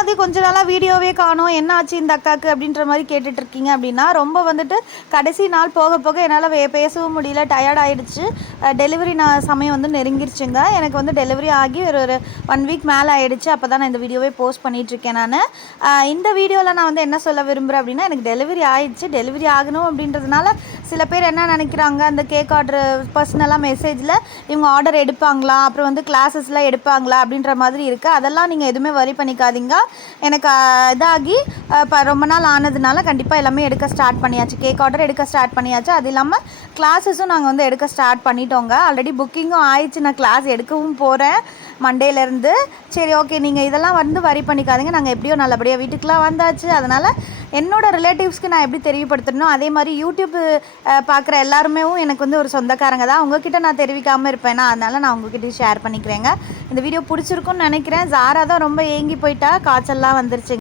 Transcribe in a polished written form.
அது கொஞ்ச நாளாக வீடியோவே காணோம், என்ன ஆச்சு இந்த அக்காவுக்கு அப்படின்ற மாதிரி கேட்டுட்ருக்கீங்க அப்படின்னா, ரொம்ப வந்துட்டு கடைசி நாள் போக போக என்னால் பேசவும் முடியல, டயர்ட் ஆகிடுச்சு. டெலிவரி சமயம் வந்து நெருங்கிருச்சுங்க. எனக்கு வந்து டெலிவரி ஆகி ஒரு ஒரு 1 வீக் மேலே ஆகிடுச்சு. அப்போ தான் நான் இந்த வீடியோவே போஸ்ட் பண்ணிகிட்ருக்கேன் நான். இந்த வீடியோவில் நான் வந்து என்ன சொல்ல விரும்புகிறேன் அப்படின்னா, எனக்கு டெலிவரி ஆகிடுச்சு. டெலிவரி ஆகணும் அப்படின்றதுனால சில பேர் என்ன நினைக்கிறாங்க, அந்த கேக் ஆர்டர் பர்சனலாக மெசேஜில் இவங்க ஆர்டர் எடுப்பாங்களா, அப்புறம் வந்து கிளாஸஸ்லாம் எடுப்பாங்களா அப்படின்ற மாதிரி இருக்குது. அதெல்லாம் நீங்கள் எதுவுமே வரி பண்ணிக்காதீங்க. எனக்கு இதாகி இப்போ ரொம்ப நாள் ஆனதுனால கண்டிப்பாக எல்லாமே எடுக்க ஸ்டார்ட் பண்ணியாச்சு. கேக் ஆர்டர் எடுக்க ஸ்டார்ட் பண்ணியாச்சு. அது இல்லாமல் கிளாஸஸும் நாங்கள் வந்து எடுக்க ஸ்டார்ட் பண்ணிட்டோங்க. ஆல்ரெடி புக்கிங்கும் ஆயிடுச்சு. நான் கிளாஸ் எடுக்கவும் போகிறேன் மண்டேலேருந்து. சரி, ஓகே, நீங்கள் இதெல்லாம் வந்து வரி பண்ணிக்காதீங்க. நாங்கள் எப்படியோ நல்லபடியாக வீட்டுக்கெலாம் வந்தாச்சு. அதனால் என்னோடய ரிலேட்டிவ்ஸ்க்கு நான் எப்படி தெரியப்படுத்தணும், அதே மாதிரி யூடியூப் பார்க்குற எல்லாருமே எனக்கு வந்து ஒரு சொந்தக்காரங்க தான். உங்ககிட்ட நான் தெரிவிக்காமல் இருப்பேன்னா, அதனால் நான் உங்ககிட்ட ஷேர் பண்ணிக்கிறேங்க. இந்த வீடியோ பிடிச்சிருக்குன்னு நினைக்கிறேன். ஜாரா தான் ரொம்ப ஏங்கி போயிட்டா, காய்ச்சல்லாம் வந்துருச்சு.